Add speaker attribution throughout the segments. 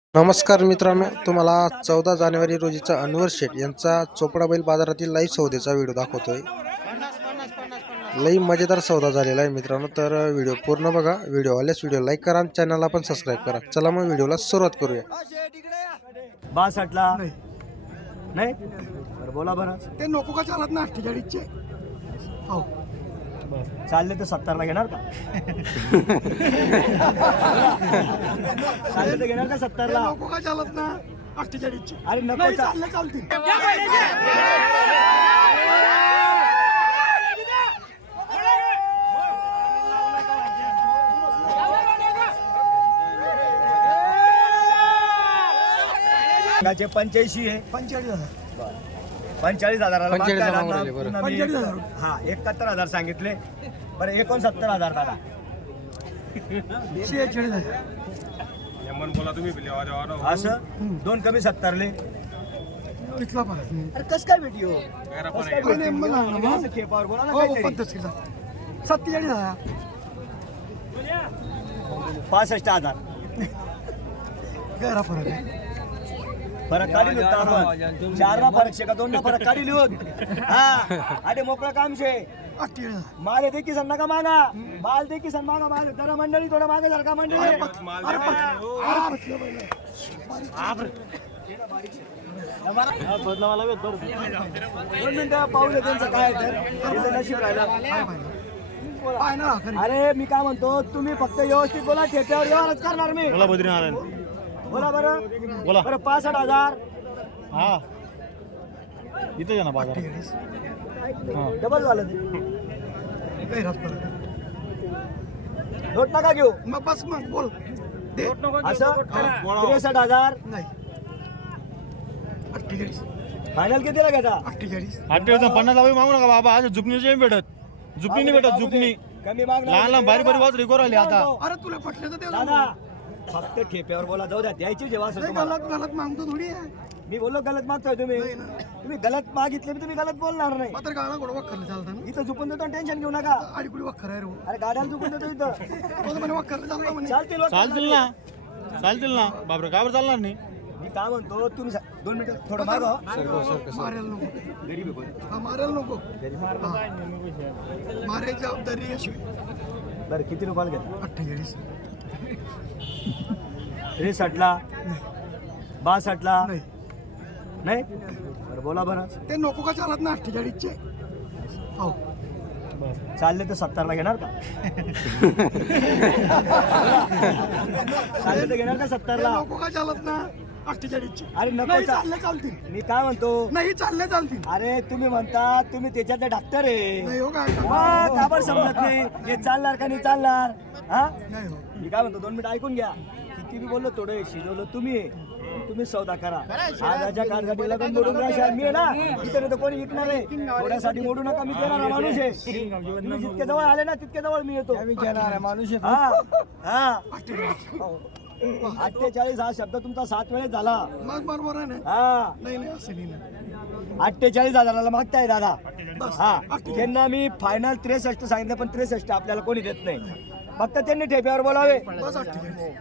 Speaker 1: नमस्कार मित्रांनो, तुम्हाला 14 जानेवारी रोजीचा अनवर शेठ यांचा चोपडा बैल बाजारातील लाईव्ह सौद्याचा व्हिडिओ दाखवतोय। लई मजेदार सौदा झालेला आहे मित्रांनो, तर व्हिडिओ पूर्ण बघा। व्हिडिओ आल्यास व्हिडिओ लाईक करा आणि चॅनलला पण सबस्क्राईब करा। चला मग व्हिडिओला सुरुवात करूया।
Speaker 2: 62 ला नाही बरं बोला बरं
Speaker 3: ते नको का चालत ना 48 चे हो
Speaker 2: चालले तर 70 ला घेणार का चालले तर घेणार का 70
Speaker 3: ते
Speaker 2: ला
Speaker 3: नको का चालत ना 48 चे
Speaker 2: अरे नको
Speaker 3: नाही चालले चालतील
Speaker 2: गाचे 85 आहे
Speaker 3: 45,000
Speaker 2: 45,000
Speaker 3: 45,000
Speaker 2: हा 71,000 सांगितले बरं 69,000 दादा
Speaker 3: 46,000
Speaker 2: असं दोन कमी 70 ले
Speaker 3: इथला परत
Speaker 2: अरे कस काय व्हिडिओ
Speaker 3: नाही, मग ना, मग.
Speaker 2: खेपावर बोला ना
Speaker 3: हो
Speaker 2: काहीतरी
Speaker 3: 45,000 47,000
Speaker 2: 65,000
Speaker 3: गैरा फरक आहे
Speaker 2: फरक काढी लिहून आपण 4 ला फरक शे का 2 ला फरक काढी लिहून हा अरे मोकळं काम शे
Speaker 3: 48,000
Speaker 2: माल येते की सन्ना का मागा माल दे की सन्ना का माल जरा मंडळी थोडं मागे जर का मंडळी
Speaker 3: अरे पटलं पहिलं.
Speaker 2: दोन मिनिटं पाहून त्यांचं काय तर तिचं नशीब राहिलं
Speaker 3: पाय ना खरी
Speaker 2: अरे मी काय म्हणतो तुम्ही फक्त व्यवस्थित बोला ठेप्यावर व्यवहारच करणार मी
Speaker 4: बोला बद्रीनारायण
Speaker 2: बोला बरं
Speaker 4: बोला
Speaker 2: बरं 65,000
Speaker 4: हा इथे जा ना बाजार
Speaker 2: डबल झालं ते.
Speaker 3: गैराच फरक आहे.
Speaker 2: नोट नका घेऊ
Speaker 3: मग बस मग बोल दे
Speaker 2: असं 63,000
Speaker 3: नाही 48
Speaker 2: फायनल कितीला घेता
Speaker 3: 48
Speaker 4: 50 लावी मागू नका बाबा आज झुकणीचे भेटत झुकणी नाही भेटत झुकणी
Speaker 2: कमी मागणार
Speaker 4: लहान लहान बारीक बारीक वाजरी कोर आली आता
Speaker 3: अरे तुला पटलं तर ते
Speaker 2: दादा फक्त ठेप्यावर बोला जाऊ द्या द्यायची जेव्हा असेल
Speaker 3: नाही,
Speaker 2: तुम्हाला.
Speaker 3: गलत गलत मागतो थोडी आहे
Speaker 2: मी बोललो गलत मागतोय तुम्ही
Speaker 3: नाही ना.
Speaker 2: तुम्ही गलत मागितले मी तुम्ही गलत बोलणार नाही
Speaker 3: मात्र गाडा गोडा वखरला चालता ना
Speaker 2: इथं झुकून देतो टेन्शन घेऊ नका
Speaker 3: अडीकुडी वखर आहे रो
Speaker 2: अरे गाड्याला झुकून देतो इथं
Speaker 3: तो म्हणे वखरला चालता म्हणे
Speaker 2: चालतील वक्कल
Speaker 4: चालतील ना बापरे का बरं चालणार नाही
Speaker 2: मी काय म्हणतो तुम्ही 2 मिनिटं थोडं मागं हो.
Speaker 3: मारायला नको हा मारायला नको हा. मारायची जबाबदारी अशी
Speaker 2: बरं किती रुपयाला घेता
Speaker 3: 48
Speaker 2: 63 ला 62 ला
Speaker 3: नाही
Speaker 2: नाही बरं बोला बरं
Speaker 3: ते नको का चालत ना 48 चे हो
Speaker 2: चालले तर 70 ला घेणार का चालले तर घेणार का 70
Speaker 3: ते
Speaker 2: ला
Speaker 3: नको का चालत ना 48 चे
Speaker 2: अरे नको
Speaker 3: नाही
Speaker 2: चा-
Speaker 3: चालले चालतील
Speaker 2: मी काय म्हणतो
Speaker 3: नाही चालले चालतील
Speaker 2: अरे तुम्ही म्हणता तुम्ही त्याच्यातले डॉक्टर आहे
Speaker 3: नाही हो काय
Speaker 2: मग का बरं समजत नाही हे चालणार का नाही चालणार हा
Speaker 3: नाही हो
Speaker 2: मी काय म्हणतो 2 मिनिटं ऐकून घ्या किती बी बोललो थोडं शिजवलं तुम्ही तुम्ही सौदा करा आजाच्या कारसाठी लगन मोडून राहशाल मी आहे ना इथे नाही तर कोणी विकणार आहे थोड्यासाठी मोडू नका मी देणारा माणूस आहे तुम्ही जितके जवळ आले ना तितके जवळ मी येतो माणूस हा हा 48 हा शब्द तुमचा 7 वेळेस झाला
Speaker 3: मग बरोबर आहे ना
Speaker 2: हा
Speaker 3: नाही नाही असं नाही ना
Speaker 2: 48,000 मागताय दादा हा त्यांना मी फायनल 63 सांगितलं पण 63 आपल्याला कोणी देत नाही फक्त त्यांनी ठेप्यावर बोलावे
Speaker 3: बस 48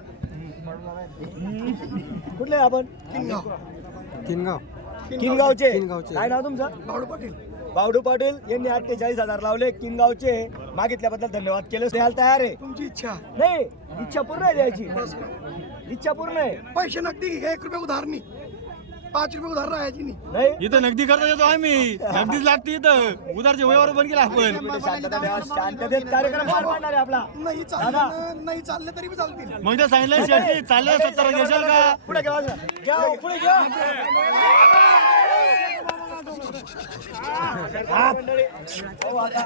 Speaker 2: कुठले आपण
Speaker 3: किनगाव
Speaker 1: किनगाव
Speaker 2: किनगावचे
Speaker 1: किनगावचे.
Speaker 2: काय नाव तुमचं
Speaker 3: बावडू पाटील
Speaker 2: बावडू पाटील यांनी 48,000 लावले किनगावचे मागितल्याबद्दल धन्यवाद केलं द्यायला तयार आहे
Speaker 3: तुमची इच्छा
Speaker 2: नाही इच्छा पूर्ण आहे द्यायची
Speaker 3: बस
Speaker 2: इच्छा पूर्ण आहे
Speaker 3: पैसे नगदी घे 1 रुपये उधार नाही 5 रुपये उधार राहायची नाही
Speaker 2: नाही
Speaker 4: इथं नगदी करता येतो आम्ही नगदीच लागते इथं उधारचे व्यवहार बंद केला आपण
Speaker 2: तुम्ही शांतता ठेवा. शांततेत कार्यक्रम पार पाडणार आहे आपला
Speaker 3: नाही चालले
Speaker 2: दादा.
Speaker 3: ना, नाही चालले तरी बी चालतील
Speaker 4: मग ते सांगितलं शेती चालले 70 घेशाल का
Speaker 2: पुढे घ्या घ्या हो, पुढे घ्या हा. हो, आता.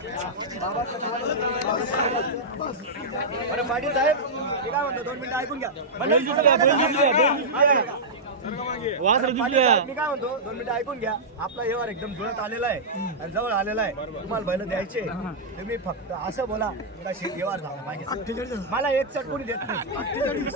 Speaker 2: बरं पाटील साहेब मी काय म्हणतो 2 मिनिटं ऐकून घ्या मंडळी दिसली आहे, बैल दिसली आहे, बैल दिसली आहे.
Speaker 4: वासर
Speaker 2: पाटील
Speaker 4: दिसले
Speaker 2: साहेब, मी काय म्हणतो 2 मिनिटं ऐकून घ्या आपला व्यवहार एकदम जुळत आलेला आहे आणि जवळ आलेला आहे तुम्हाला बैल द्यायचे तुम्ही फक्त असं बोला तुला शेत व्यवहार झाला पाहिजे
Speaker 3: 48,000
Speaker 2: मला एक चट कोणी देत नाही
Speaker 3: 48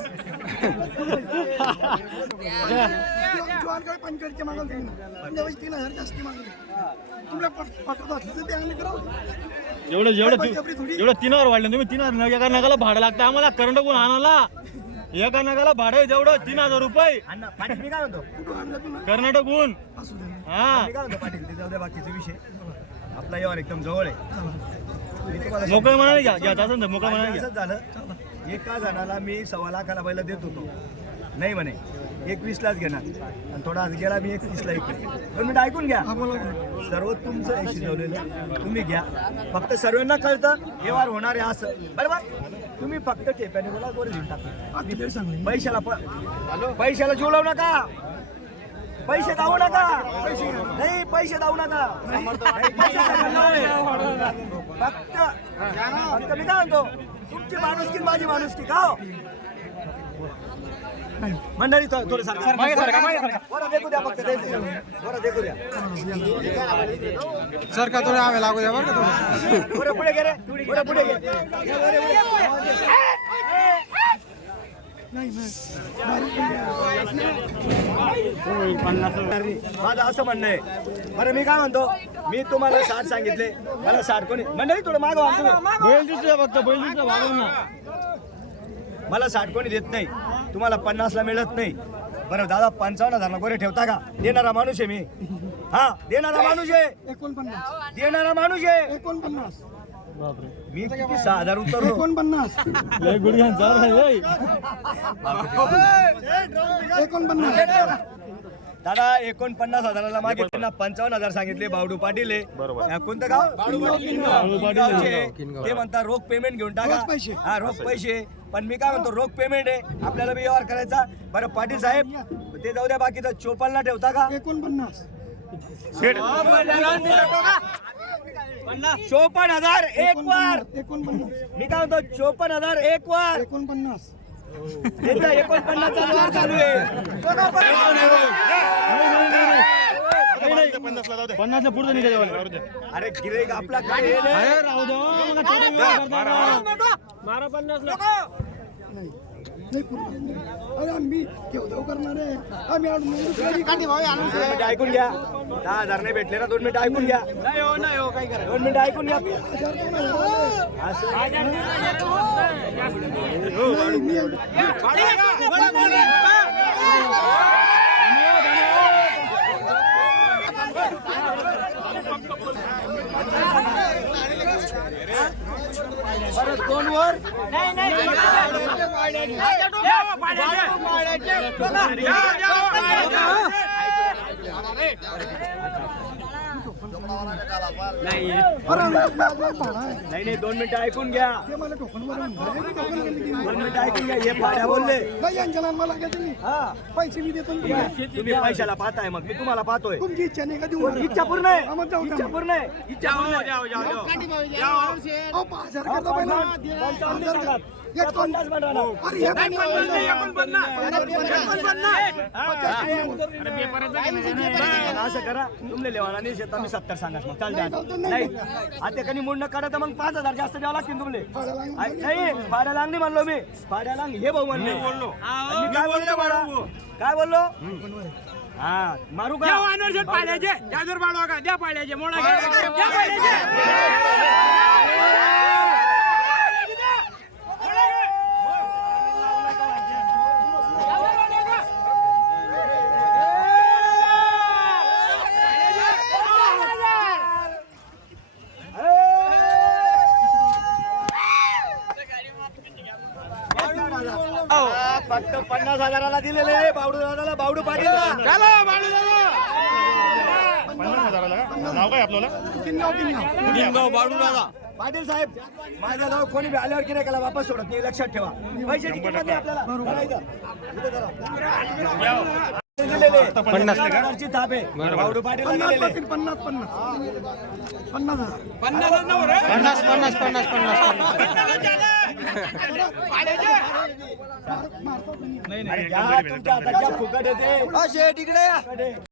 Speaker 3: जवान काय 45 मागल तुम्ही त्यावेळेस 3,000 जास्त मागले तुला पटत असलं तर ते आम्ही करावं
Speaker 4: एवढं 3,000 वाढले तुम्ही 3,000 नका नकाला भाडं लागतं आम्हाला करंट कोण आणायला एका नगाला भाडे जेवढं 3000 रुपये.
Speaker 2: अण्णा पाटील मी काय म्हणतो
Speaker 3: कुठून आणलं तुला
Speaker 4: कर्नाटकहून.
Speaker 3: असू दे
Speaker 4: हा
Speaker 2: मी काय म्हणतो पाटील ते जाऊ द्या बाकीचे विषय आपला यावर एकदम जवळ आहे मी तुम्हाला
Speaker 4: मोकळे म्हणाले घ्या घ्यायचं असेल तर मोकळं म्हणाले घ्या.
Speaker 2: असंच झालं एका जणाला मी 1.25 लाखाला बैल देत होतो नाही म्हणे 21लाच घेणार आणि थोडा आज गेला मी 31ला इकडे 2 मिनिट ऐकून घ्या सर्व तुमचं आहे शिजवलेलं तुम्ही घ्या फक्त सर्वांना कळतं व्यवहार होणार आहे असं बरोबर तुम्ही फक्त ठेप्याने बोला वर घेऊन टाकले पैशाला जुळवू नका पैसे दावू नका नाही पैसे दावू नका फक्त मी काय म्हणतो तुमची माणुसकी माझी माणुसकी का हो? मंडळी थोडं बरं देखू द्या फक्त बरं देखू द्या
Speaker 1: सर का थोडे आवे लागू द्या बरं का तुम्ही.
Speaker 2: बरं पुढे गे रे बरं पुढे गे माझं असं म्हणणं आहे बरं मी काय म्हणतो मी तुम्हाला 60 सांगितले मला 60 कोणी मंडळी थोडं मागवा
Speaker 4: बैल दिसतोय फक्त बैल दिसतोय वागवून ना.
Speaker 2: मला 60 कोणी देत नाही तुम्हाला 50ला मिळत नाही बरं दादा 55,000 गोरे ठेवता का देणारा माणूस आहे मी हा देणारा माणूस आहे
Speaker 3: 49
Speaker 2: देणारा माणूस आहे
Speaker 3: 49
Speaker 2: मी किती 6,000 उतरलो
Speaker 3: 49
Speaker 4: लय गुडघ्यान चालू आहे.
Speaker 3: 49
Speaker 2: दादा 49,000ला मागे त्यांना 55,000 सांगितले बावडू पाटील आहे. कोणतं गाव गावचे. ते म्हणतात रोख पेमेंट घेऊन टाका
Speaker 3: रोख पैसे.
Speaker 2: हा रोख पैसे पण मी काय म्हणतो रोख पेमेंट आहे आपल्याला बी व्यवहार करायचा बरं पाटील साहेब ते जाऊ द्या बाकीचं 54ला ठेवता का
Speaker 3: 49
Speaker 2: 54,000 एक वार
Speaker 3: 49
Speaker 2: मी काय म्हणतो 54,000 एक वार
Speaker 3: 49
Speaker 2: त्यांचा 49चा व्यवहार चालू आहे
Speaker 4: 50ला पुढचं निघायचं.
Speaker 2: अरे गिरेक आपला काय हे नाही.
Speaker 4: अरे राहू दे हो, मग छोटे व्यवहार करता ना. मारा 50ला.
Speaker 3: नाही नाही पूर्ण. अरे आम्ही केवढं करणार आहे आम्ही
Speaker 2: दोन मिनिटं ऐकून घ्या 10,000 नाही भेटले ना 2 मिनिटं ऐकून घ्या 2 मिनिटं ऐकून घ्या असं परत 2 वर नाही नाही 2 मिनिटं ऐकून घ्या
Speaker 3: मला टोकन बरं टोकन
Speaker 2: 2 मिनिटं ऐकून घ्या हे पाड्या बोलले
Speaker 3: नाही यांच्या मला काय तुम्ही
Speaker 2: हा
Speaker 3: पैसे मी देतो ना तुम्हाला.
Speaker 2: तुम्ही पैशाला पाहताय मग मी तुम्हाला पाहतोय
Speaker 3: तुमची इच्छा नाही का देऊ
Speaker 2: इच्छा पूर्ण आहे
Speaker 3: आम्हाला जाऊ
Speaker 2: इच्छा पूर्ण आहे इच्छा पूर्ण आहे.
Speaker 3: अहो, 5,000 करता पहिला
Speaker 2: 55 सांगा.
Speaker 3: एक कोण-
Speaker 2: 50 म्हणा ना.
Speaker 3: अरे हे पण
Speaker 2: असं करा तुमले लेवाना नाही शेतात मी 70 सांगा मग चाल द्या नाही आता कधी मूड न काढा तर मग 5,000 जास्त द्यावं लागतील तुमले नाही भाड्या नाही म्हणलो मी भाड्या हे भाऊ म्हणले मी काय बोललो मला काय बोललो हा मारू का फक्त 50,000ला दिलेले आहे बावडू दादाला बावडू पाटील
Speaker 4: नाव काय आपल्याला
Speaker 2: पाटील साहेब माझं नाव कोणी बी आल्यावर की नाही त्याला वापस सोडत नाही लक्षात ठेवा पैशाची किंमत नाही आपल्याला करा इथं. इथं करा. दिलेले 50,000ची थाप आहे बावडू पाटील दिलेले
Speaker 3: 50
Speaker 2: अरे घ्या, तुमच्या हातात घ्या, फुकट येते